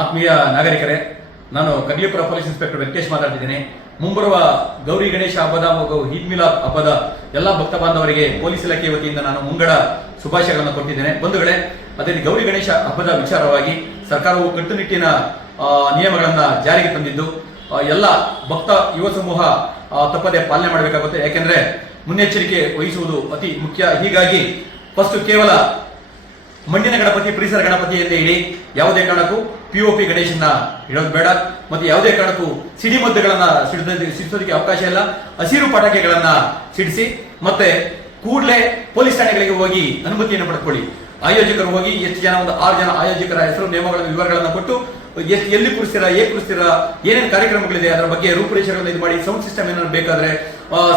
ಆತ್ಮೀಯ ನಾಗರಿಕರೇ, ನಾನು Kaggalipura police inspector Venkatesh ಮಾತಾಡ್ತಿದ್ದೀನಿ. ಮುಂಬರುವ ಗೌರಿ ಗಣೇಶ ಹಬ್ಬದ ಹಾಗೂ ಈದ್ ಮಿಲಾದ್ ಹಬ್ಬದ ಎಲ್ಲ ಭಕ್ತ ಬಾಂಧವರಿಗೆ ಪೊಲೀಸ್ ಇಲಾಖೆ ವತಿಯಿಂದ ನಾನು ಮುಂಗಡ ಶುಭಾಶಯಗಳನ್ನು ಕೊಟ್ಟಿದ್ದೇನೆ. ಬಂಧುಗಳೇ, ಅದೇ ಗೌರಿ ಗಣೇಶ ಹಬ್ಬದ ವಿಚಾರವಾಗಿ ಸರ್ಕಾರವು ಕಟ್ಟುನಿಟ್ಟಿನ ನಿಯಮಗಳನ್ನು ಜಾರಿಗೆ ತಂದಿದ್ದು ಎಲ್ಲ ಭಕ್ತ ಯುವ ಸಮೂಹ ತಪ್ಪದೆ ಪಾಲನೆ ಮಾಡಬೇಕಾಗುತ್ತೆ. ಯಾಕೆಂದ್ರೆ ಮುನ್ನೆಚ್ಚರಿಕೆ ವಹಿಸುವುದು ಅತಿ ಮುಖ್ಯ. ಹೀಗಾಗಿ ಫಸ್ಟ್ ಕೇವಲ ಮಣ್ಣಿನ ಗಣಪತಿ, ಪರಿಸರ ಗಣಪತಿಯನ್ನೇ ಇಡಿ. ಯಾವುದೇ ಕಾರಣಕ್ಕೂ POP ಗಣೇಶನ್ನ ಇಡೋದು ಬೇಡ. ಮತ್ತೆ ಯಾವುದೇ ಕಾರಣಕ್ಕೂ ಸಿಡಿಮದ್ದುಗಳನ್ನ ಸಿಡಿಸೋದಕ್ಕೆ ಅವಕಾಶ ಇಲ್ಲ. ಹಸಿರು ಪಟಾಕಿಗಳನ್ನ ಸಿಡಿಸಿ ಮತ್ತೆ ಕೂಡಲೇ ಪೊಲೀಸ್ ಠಾಣೆಗಳಿಗೆ ಹೋಗಿ ಅನುಮತಿಯನ್ನು ಪಡೆದುಕೊಳ್ಳಿ. ಆಯೋಜಕರು ಹೋಗಿ ಎಷ್ಟು ಜನ, ಒಂದು 6 ಜನ ಆಯೋಜಕರ ಹೆಸರು, ನೇಮಗಳನ್ನು, ವಿವರಗಳನ್ನು ಕೊಟ್ಟು ಎಲ್ಲಿ ಕೂರಿಸ್ತೀರಾ, ಹೇಗೆ ಕೂರಿಸ್ತೀರಾ, ಏನೇನು ಕಾರ್ಯಕ್ರಮಗಳಿದೆ ಅದರ ಬಗ್ಗೆ ರೂಪುರೇಷೆಗಳನ್ನು ಇದು ಮಾಡಿ ಸೌಂಡ್ ಸಿಸ್ಟಮ್ ಏನಾದ್ರು ಬೇಕಾದ್ರೆ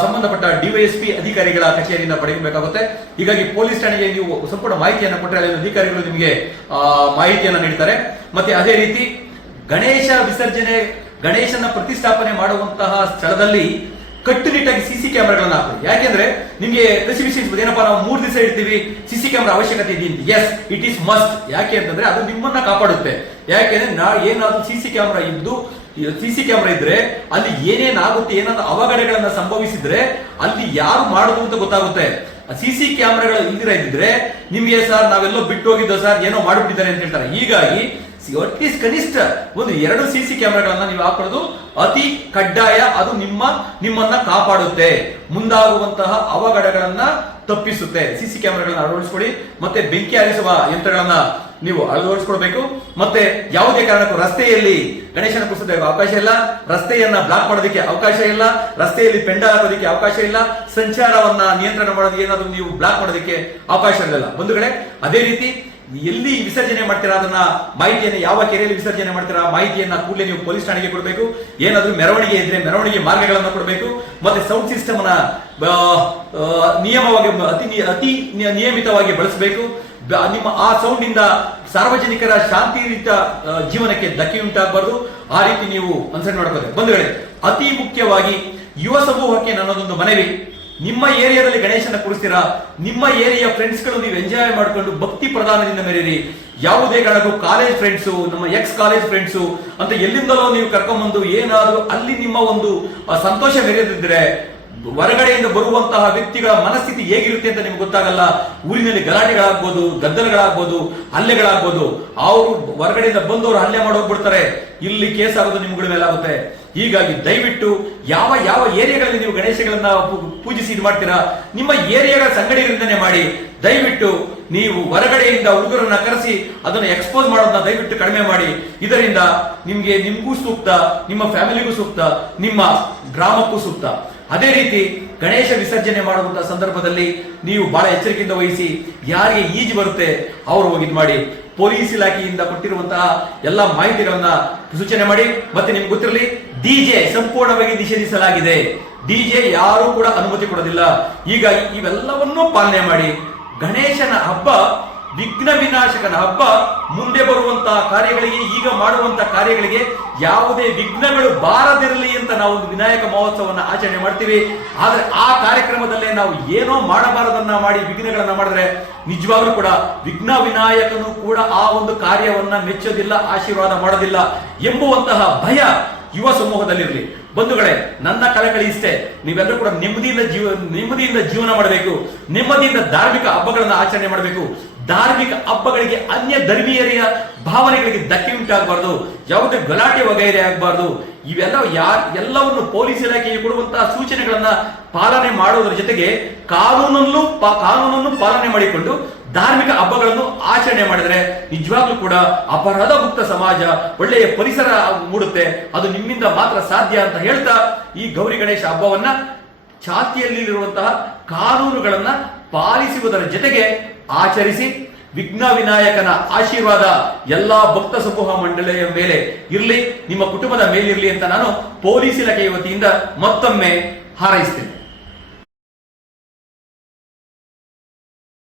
ಸಂಬಂಧಪಟ್ಟ DYSP ಅಧಿಕಾರಿಗಳ ಕಚೇರಿಯಿಂದ ಪಡೆಯಬೇಕಾಗುತ್ತೆ. ಹೀಗಾಗಿ ಪೊಲೀಸ್ ಠಾಣೆಗೆ ನೀವು ಸಂಪೂರ್ಣ ಮಾಹಿತಿಯನ್ನು ಕೊಟ್ಟರೆ ಅಲ್ಲಿ ಅಧಿಕಾರಿಗಳು ನಿಮಗೆ ಮಾಹಿತಿಯನ್ನು ನೀಡ್ತಾರೆ. ಮತ್ತೆ ಅದೇ ರೀತಿ ಗಣೇಶ ವಿಸರ್ಜನೆ, ಗಣೇಶನ ಪ್ರತಿಷ್ಠಾಪನೆ ಮಾಡುವಂತಹ ಸ್ಥಳದಲ್ಲಿ ಕಟ್ಟುನಿಟ್ಟಾಗಿ CC ಕ್ಯಾಮೆರಾಗಳನ್ನ ಹಾಕಿ. ಯಾಕೆಂದ್ರೆ ನಿಮಗೆ ಕಸಿವಿಸಿಬಹುದು, ಏನಪ್ಪಾ ನಾವು 3 ದಿವಸ ಇಡ್ತೀವಿ, CC ಕ್ಯಾಮೆರಾ ಅವಶ್ಯಕತೆ ಇದೆಯಂತ. Yes, it is must. ಯಾಕೆ ಅಂತಂದ್ರೆ ಅದು ನಿಮ್ಮನ್ನ ಕಾಪಾಡುತ್ತೆ. ಯಾಕೆಂದ್ರೆ ಏನಾದ್ರೂ CC ಕ್ಯಾಮೆರಾ ಇದ್ರೆ ಅಲ್ಲಿ ಏನೇನಾಗುತ್ತೆ, ಏನಾದ್ರು ಅವಘಡಗಳನ್ನ ಸಂಭವಿಸಿದ್ರೆ ಅಲ್ಲಿ ಯಾರು ಮಾಡುದು ಅಂತ ಗೊತ್ತಾಗುತ್ತೆ. CC ಕ್ಯಾಮೆರಾಗಳು ಇಲ್ದಿದ್ರೆ ನಿಮ್ಗೆ ಸರ್ ನಾವೆಲ್ಲೋ ಬಿಟ್ಟು ಹೋಗಿದ್ದೋ ಸರ್, ಏನೋ ಮಾಡಿಬಿಟ್ಟಿದ್ದಾರೆ ಅಂತ ಹೇಳ್ತಾರೆ. ಹೀಗಾಗಿ ಅಟ್ಲೀಸ್ಟ್ ಕನಿಷ್ಠ ಒಂದು 2 CC ಕ್ಯಾಮೆರಾಗಳನ್ನ ನೀವು ಹಾಕೊಳ್ಳೋದು ಅತಿ ಕಡ್ಡಾಯ. ಅದು ನಿಮ್ಮನ್ನ ಕಾಪಾಡುತ್ತೆ, ಮುಂದಾಗುವಂತಹ ಅವಘಡಗಳನ್ನ ತಪ್ಪಿಸುತ್ತೆ. CC ಕ್ಯಾಮೆರಾಗಳನ್ನ ಅಳವಡಿಸಿಕೊಳ್ಳಿ. ಮತ್ತೆ ಬೆಂಕಿ ಆರಿಸುವ ಯಂತ್ರಗಳನ್ನ ನೀವು ಅಳವಡಿಸಿಕೊಳ್ಬೇಕು. ಮತ್ತೆ ಯಾವುದೇ ಕಾರಣಕ್ಕೂ ರಸ್ತೆಯಲ್ಲಿ ಗಣೇಶನ ಕೂರಿಸೋದಕ್ಕೆ ಅವಕಾಶ ಇಲ್ಲ, ರಸ್ತೆಯನ್ನ ಬ್ಲಾಕ್ ಮಾಡೋದಕ್ಕೆ ಅವಕಾಶ ಇಲ್ಲ, ರಸ್ತೆಯಲ್ಲಿ ಪೆಂಡ ಹಾಕೋದಕ್ಕೆ ಅವಕಾಶ ಇಲ್ಲ, ಸಂಚಾರವನ್ನ ನಿಯಂತ್ರಣ ಮಾಡೋದಕ್ಕೆ ಏನಾದ್ರು ನೀವು ಬ್ಲಾಕ್ ಮಾಡೋದಕ್ಕೆ ಅವಕಾಶ ಇರಲಿಲ್ಲ. ಬಂಧುಗಳೇ, ಅದೇ ರೀತಿ ಎಲ್ಲಿ ವಿಸರ್ಜನೆ ಮಾಡ್ತೀರಾ ಅದನ್ನ ಮಾಹಿತಿಯನ್ನು, ಯಾವ ಕೆರೆಯಲ್ಲಿ ವಿಸರ್ಜನೆ ಮಾಡ್ತೀರಾ ಮಾಹಿತಿಯನ್ನ ಕೂಡಲೇ ನೀವು ಪೊಲೀಸ್ ಠಾಣೆಗೆ ಕೊಡಬೇಕು. ಏನಾದ್ರೂ ಮೆರವಣಿಗೆ ಇದ್ರೆ ಮೆರವಣಿಗೆ ಮಾರ್ಗಗಳನ್ನು ಕೊಡಬೇಕು. ಮತ್ತೆ ಸೌಂಡ್ ಸಿಸ್ಟಮ್ ನ ನಿಯಮವಾಗಿ ಅತಿ ನಿಯಮಿತವಾಗಿ ಬಳಸಬೇಕು. ನಿಮ್ಮ ಆ ಸೌಂಡ್ ಇಂದ ಸಾರ್ವಜನಿಕರ ಶಾಂತಿಯುತ ಜೀವನಕ್ಕೆ ಧಕ್ಕೆ ಉಂಟಾಗಬಾರ್ದು. ಆ ರೀತಿ ನೀವು ಅನುಸರಣೆ ಮಾಡ್ಕೋಬೇಕು. ಬಂಧುಗಳೇ, ಅತಿ ಮುಖ್ಯವಾಗಿ ಯುವ ಸಮೂಹಕ್ಕೆ ನನ್ನದೊಂದು ಮನವಿ. ನಿಮ್ಮ ಏರಿಯಾದಲ್ಲಿ ಗಣೇಶನ ಕೂರಿಸ್ತೀರಾ, ನಿಮ್ಮ ಏರಿಯಾ ಫ್ರೆಂಡ್ಸ್ಗಳು ನೀವು ಎಂಜಾಯ್ ಮಾಡ್ಕೊಂಡು ಭಕ್ತಿ ಪ್ರಧಾನದಿಂದ ಮೆರೀರಿ. ಯಾವುದೇ ಕಾರಣಕ್ಕೂ ಕಾಲೇಜ್ ಫ್ರೆಂಡ್ಸು, ನಮ್ಮ ಎಕ್ಸ್ ಕಾಲೇಜ್ ಫ್ರೆಂಡ್ಸು ಅಂತ ಎಲ್ಲಿಂದಲೋ ನೀವು ಕರ್ಕೊಂಡ್ಬಂದು ಏನಾದ್ರು ಅಲ್ಲಿ ನಿಮ್ಮ ಒಂದು ಸಂತೋಷ ಮೆರೆದಿದ್ರೆ ಹೊರಗಡೆಯಿಂದ ಬರುವಂತಹ ವ್ಯಕ್ತಿಗಳ ಮನಸ್ಥಿತಿ ಹೇಗಿರುತ್ತೆ ಅಂತ ನಿಮ್ಗೆ ಗೊತ್ತಾಗಲ್ಲ. ಊರಿನಲ್ಲಿ ಗಲಾಟೆಗಳಾಗ್ಬೋದು, ಗದ್ದಲಗಳಾಗ್ಬೋದು, ಹಲ್ಲೆಗಳಾಗ್ಬೋದು. ಅವರು ಹೊರಗಡೆಯಿಂದ ಬಂದವರು ಹಲ್ಲೆ ಮಾಡೋಗ್ಬಿಡ್ತಾರೆ. ಇಲ್ಲಿ ಕೇಸ್ ಆಗೋದು ನಿಮ್ಗಳ ಮೇಲೆ ಆಗುತ್ತೆ. ಹೀಗಾಗಿ ದಯವಿಟ್ಟು ಯಾವ ಯಾವ ಏರಿಯಾಗಳಲ್ಲಿ ನೀವು ಗಣೇಶಗಳನ್ನ ಪೂಜಿಸಿ ಇದು ಮಾಡ್ತೀರಾ, ನಿಮ್ಮ ಏರಿಯಾಗಳ ಸಂಘಟನೆಯಿಂದನೇ ಮಾಡಿ. ದಯವಿಟ್ಟು ನೀವು ಹೊರಗಡೆಯಿಂದ ಹುಡುಗರನ್ನ ಕರೆಸಿ ಅದನ್ನು ಎಕ್ಸ್ಪೋಸ್ ಮಾಡೋದನ್ನ ದಯವಿಟ್ಟು ಕಡಿಮೆ ಮಾಡಿ. ಇದರಿಂದ ನಿಮ್ಗೂ ಸೂಕ್ತ, ನಿಮ್ಮ ಫ್ಯಾಮಿಲಿಗೂ ಸೂಕ್ತ, ನಿಮ್ಮ ಗ್ರಾಮಕ್ಕೂ ಸೂಕ್ತ. ಅದೇ ರೀತಿ ಗಣೇಶ ವಿಸರ್ಜನೆ ಮಾಡುವಂತಹ ಸಂದರ್ಭದಲ್ಲಿ ನೀವು ಬಹಳ ಎಚ್ಚರಿಕೆಯಿಂದ ವಹಿಸಿ. ಯಾರಿಗೆ ಈಜು ಬರುತ್ತೆ ಅವರು ಹೋಗಿ ಮಾಡಿ. ಪೊಲೀಸ್ ಇಲಾಖೆಯಿಂದ ಕೊಟ್ಟಿರುವಂತಹ ಎಲ್ಲ ಮಾಹಿತಿಗಳನ್ನ ಸೂಚನೆ ಮಾಡಿ. ಮತ್ತೆ ನಿಮ್ಗೆ ಗೊತ್ತಿರಲಿ, DJ ಸಂಪೂರ್ಣವಾಗಿ ನಿಷೇಧಿಸಲಾಗಿದೆ. DJ ಯಾರು ಕೂಡ ಅನುಮತಿ ಕೊಡೋದಿಲ್ಲ. ಹೀಗಾಗಿ ಇವೆಲ್ಲವನ್ನೂ ಪಾಲನೆ ಮಾಡಿ. ಗಣೇಶನ ಹಬ್ಬ ವಿಘ್ನ ವಿನಾಶಕನ ಹಬ್ಬ. ಮುಂದೆ ಬರುವಂತಹ ಕಾರ್ಯಗಳಿಗೆ, ಈಗ ಮಾಡುವಂತಹ ಕಾರ್ಯಗಳಿಗೆ ಯಾವುದೇ ವಿಘ್ನಗಳು ಬಾರದಿರಲಿ ಅಂತ ನಾವು ಒಂದು ವಿನಾಯಕ ಮಹೋತ್ಸವವನ್ನು ಆಚರಣೆ ಮಾಡ್ತೀವಿ. ಆದ್ರೆ ಆ ಕಾರ್ಯಕ್ರಮದಲ್ಲೇ ನಾವು ಏನೋ ಮಾಡಬಾರದನ್ನ ಮಾಡಿ ವಿಘ್ನಗಳನ್ನ ಮಾಡಿದ್ರೆ ನಿಜವಾಗ್ಲೂ ಕೂಡ ವಿಘ್ನ ವಿನಾಯಕನು ಕೂಡ ಆ ಒಂದು ಕಾರ್ಯವನ್ನ ಮೆಚ್ಚೋದಿಲ್ಲ, ಆಶೀರ್ವಾದ ಮಾಡೋದಿಲ್ಲ ಎಂಬುವಂತಹ ಭಯ ಯುವ ಸಮೂಹದಲ್ಲಿರಲಿ. ಬಂಧುಗಳೇ, ನನ್ನ ಕಳಕಳಿ ಇಷ್ಟೇ, ನೀವೆಲ್ಲರೂ ಕೂಡ ನೆಮ್ಮದಿಯಿಂದ ಜೀವನ ಮಾಡಬೇಕು. ನೆಮ್ಮದಿಯಿಂದ ಧಾರ್ಮಿಕ ಹಬ್ಬಗಳನ್ನ ಆಚರಣೆ ಮಾಡಬೇಕು. ಧಾರ್ಮಿಕ ಹಬ್ಬಗಳಿಗೆ, ಅನ್ಯ ಧರ್ಮೀಯರ ಭಾವನೆಗಳಿಗೆ ಧಕ್ಕೆ ಉಂಟಾಗಬಾರ್ದು. ಯಾವುದೇ ಗಲಾಟೆ ವಗೈರೆ ಆಗಬಾರ್ದು. ಎಲ್ಲವನ್ನು ಪೊಲೀಸ್ ಇಲಾಖೆಗೆ ಕೊಡುವಂತಹ ಸೂಚನೆಗಳನ್ನ ಪಾಲನೆ ಮಾಡುವುದರ ಜೊತೆಗೆ ಕಾನೂನನ್ನು ಪಾಲನೆ ಮಾಡಿಕೊಂಡು ಧಾರ್ಮಿಕ ಹಬ್ಬಗಳನ್ನು ಆಚರಣೆ ಮಾಡಿದರೆ ನಿಜವಾಗ್ಲೂ ಕೂಡ ಅಪರಾಧ ಮುಕ್ತ ಸಮಾಜ, ಒಳ್ಳೆಯ ಪರಿಸರ ಮೂಡುತ್ತೆ. ಅದು ನಿಮ್ಮಿಂದ ಮಾತ್ರ ಸಾಧ್ಯ ಅಂತ ಹೇಳ್ತಾ ಈ ಗೌರಿ ಗಣೇಶ ಹಬ್ಬವನ್ನ ಚಾತಿಯಲ್ಲಿರುವಂತಹ ಕಾನೂನುಗಳನ್ನ ಪಾಲಿಸುವುದರ ಜೊತೆಗೆ ಆಚರಿಸಿ. ವಿಘ್ನ ವಿನಾಯಕನ ಆಶೀರ್ವಾದ ಎಲ್ಲಾ ಭಕ್ತ ಸಮೂಹ ಮಂಡಳಿಯ ಮೇಲೆ ಇರಲಿ, ನಿಮ್ಮ ಕುಟುಂಬದ ಮೇಲಿರಲಿ ಅಂತ ನಾನು ಪೊಲೀಸ್ ಇಲಾಖೆಯ ವತಿಯಿಂದ ಮತ್ತೊಮ್ಮೆ ಹಾರೈಸ್ತೇನೆ.